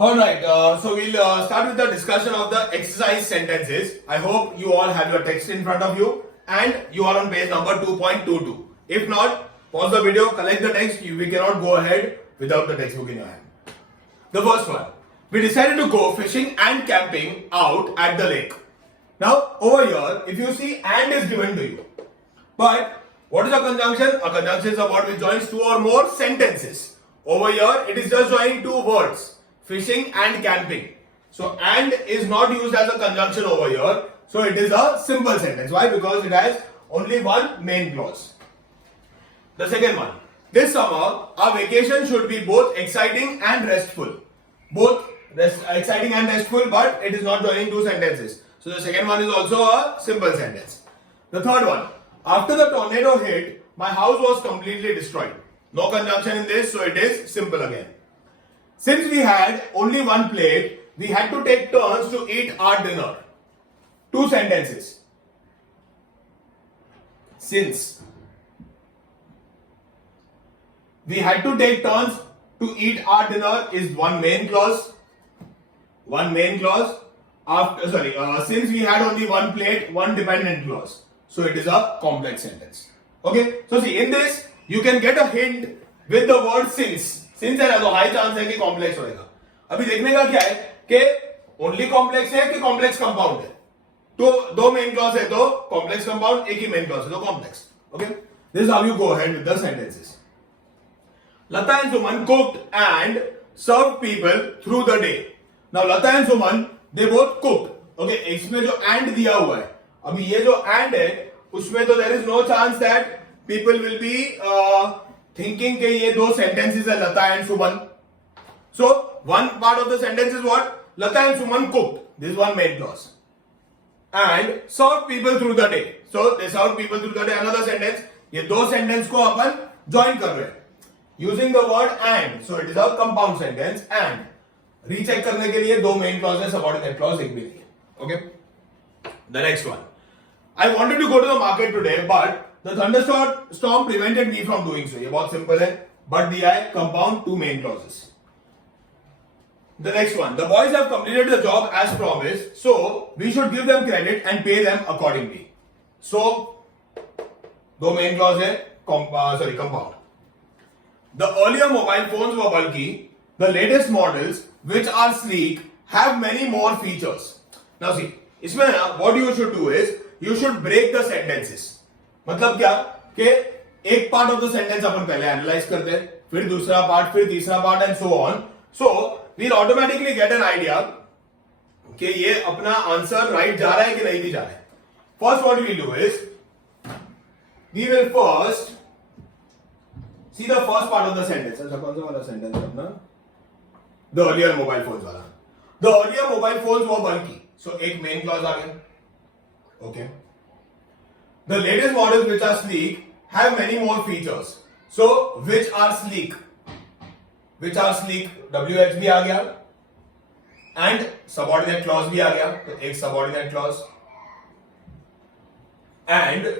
Alright, so we'll start with the discussion of the exercise sentences. I hope you all have your text in front of you and you are on page number 2.22. If not, pause the video, collect the text. We cannot go ahead without the textbook in your hand. The first one. We decided to go fishing and camping out at the lake. Now, over here, if you see and is given to you. But, what is a conjunction? A conjunction is a word which joins two or more sentences. Over here, it is just joining two words. Fishing and camping. So, and is not used as a conjunction over here. So, it is a simple sentence. Why? Because it has only one main clause. The second one. This summer, our vacation should be both exciting and restful. Both exciting and restful, but it is not joining two sentences. So, the second one is also a simple sentence. The third one. After the tornado hit, my house was completely destroyed. No conjunction in this, so it is simple again. Since we had only one plate, we had to take turns to eat our dinner. Two sentences. Since we had to take turns to eat our dinner is one main clause. One main clause. Since we had only one plate, one dependent clause. So it is a complex sentence. Okay. So see, in this you can get a hint with the word since. Since है ना तो high chance है कि complex होएगा. अभी देखने का क्या है कि ओनली कॉम्प्लेक्स है कि कॉम्प्लेक्स कंपाउंड है. तो दो मेन क्लॉज है तो कॉम्प्लेक्स कंपाउंड, एक ही मेन क्लॉज है तो complex. Okay, this is how you go ahead with the sentences. Lata and Suman cooked and served people through the day. Now Lata and Suman they both cooked. Okay, इसमें जो and दिया हुआ है, अभी ये जो and है उसमें तो there is no chance that people will be thinking कि ये दो sentences है Lata and Suman. So one part of the sentence is what? Lata and Suman cooked. This is one main clause. And served people through the day. So they served people through the day. Another sentence. ये दो sentence को अपन join कर रहे हैं. Using the word and. So it is a compound sentence and. Recheck करने के लिए दो main clause है, subordinate clause एक भी नहीं है. Okay. The next one. I wanted to go to the market today, but the thunderstorm prevented me from doing so. ये बहुत simple है. But दिया है compound two main clauses. The next one. The boys have completed the job as promised, so we should give them credit and pay them accordingly. So दो main clause है compound. The earlier mobile phones were bulky. The latest models, which are sleek, have many more features. Now see, इसमें ना what you should do is you should break the sentences. मतलब क्या कि एक part of the sentence अपन पहले analyse करते हैं, फिर दूसरा पार्ट, फिर तीसरा part and so on. So we'll automatically get an idea कि ये अपना आंसर राइट जा रहा है कि नहीं भी जा रहा है. First what we do is we will first see the first part of the sentence. अच्छा कौन सा वाला सेंटेंस है अपना? द अर्लियर मोबाइल फोन्स वाला. The earlier mobile phones were bulky. So एक मेन क्लॉज आ गया. Okay. The latest models which are sleek have many more features. So, which are sleek? Which are sleek? WH भी आ गया and subordinate clause भी आ गया. तो एक subordinate clause. And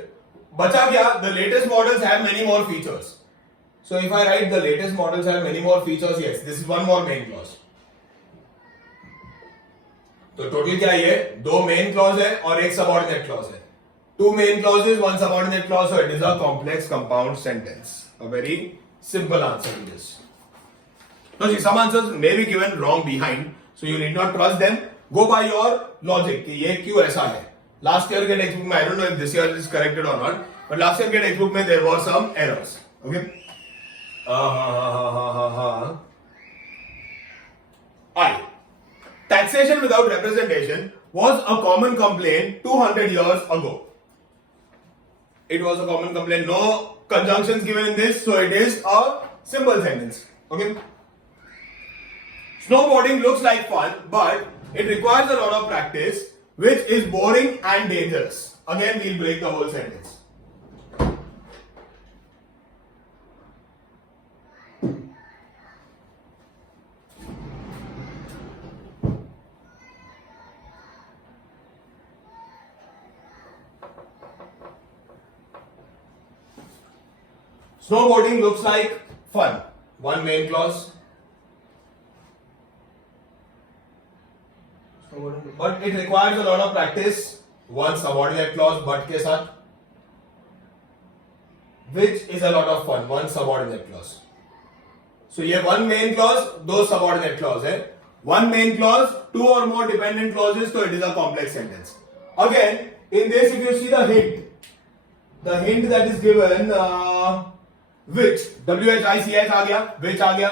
बचा क्या? The latest models have many more features. So, if I write the latest models have many more features, yes, this is one more main clause. तो total क्या ये? दो main clause है और एक subordinate clause है. Two main clauses, one subordinate clause, so it is a complex compound sentence. A very simple answer to this. Now see, some answers may be given wrong behind, so you need not trust them. Go by your logic कि ये क्यों ऐसा है. Last year के textbook में, I don't know if this year is corrected or not, but last year के textbook में there were some errors. Okay. I. Taxation without representation was a common complaint 200 years ago. It was a common complaint. No conjunctions given in this, so it is a simple sentence. Okay. Snowboarding looks like fun, but it requires a lot of practice, which is boring and dangerous. Again, we'll break the whole sentence. Snowboarding looks like fun. One main clause. but it requires a lot of practice. One subordinate clause but के साथ, which is a lot of fun. One subordinate clause. So ये one main clause, दो subordinate clause है. One main clause, two or more dependent clauses, so it is a complex sentence. Again, in this, if you see the hint that is given, which, WHICH आ गया, which आ गया,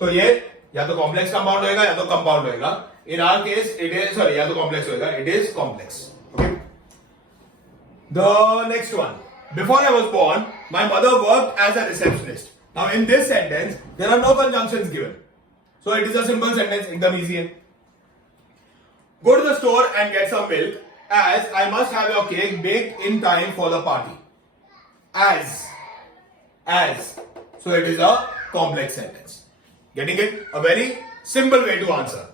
तो ये या तो complex compound होएगा या तो compound होएगा. In our case, it is, sorry, या तो complex होएगा, it is complex. Okay. The next one. Before I was born, my mother worked as a receptionist. Now in this sentence, there are no conjunctions given. So it is a simple sentence, एकदम easy है. Go to the store and get some milk, as I must have your cake baked in time for the party. As. So it is a complex sentence. Getting it? A very simple way to answer.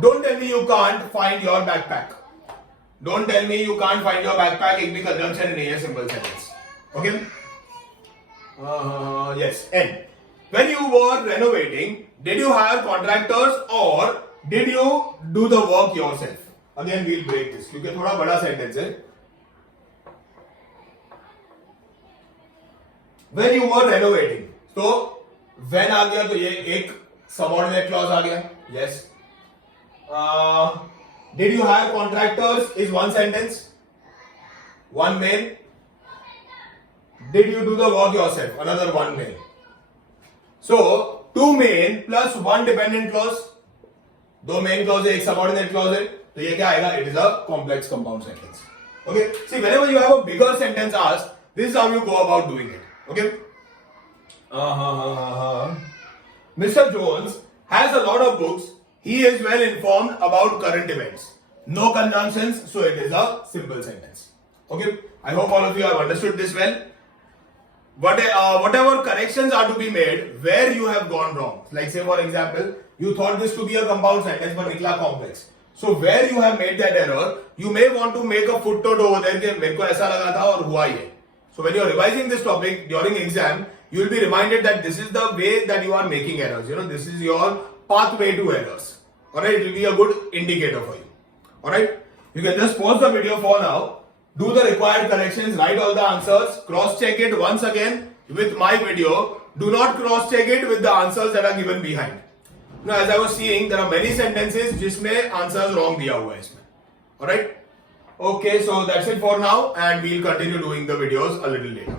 Don't tell me you can't find your backpack. Don't tell me you can't find your backpack. एक भी conjunction नहीं है, simple sentence. Okay? Yes. N. When you were renovating, did you hire contractors or did you do the work yourself? Again, we'll break this क्योंकि थोड़ा बड़ा sentence है. When you were renovating, तो when आ गया तो ये एक subordinate clause आ गया. Yes. Did you hire contractors is one sentence, one main. Did you do the work yourself? Another one main. So two main plus one dependent clause. दो main clause है, एक subordinate clause है, तो ये क्या आएगा? It is a complex compound sentence. Okay. See, whenever you have a bigger sentence asked, this is how you go about doing it. Okay. Mr. Jones has a lot of books. He is well informed about current events. No conjunctions, so it is a simple sentence. Okay. I hope all of you have understood this well. Whatever corrections are to be made where you have gone wrong. Like say for example, you thought this to be a compound sentence but निकला complex. So where you have made that error, you may want to make a footnote over there कि मेरे को ऐसा लगा था और हुआ ये. So when you are revising this topic during exam, you will be reminded that this is the way that you are making errors. You know, this is your pathway to errors. Alright, it will be a good indicator for you. Alright, you can just pause the video for now. Do the required corrections, write all the answers, cross-check it once again with my video. Do not cross-check it with the answers that are given behind. Now, as I was seeing, there are many sentences जिसमें answers wrong दिया हुआ है इसमें. Alright? Okay, so that's it for now and we'll continue doing the videos a little later.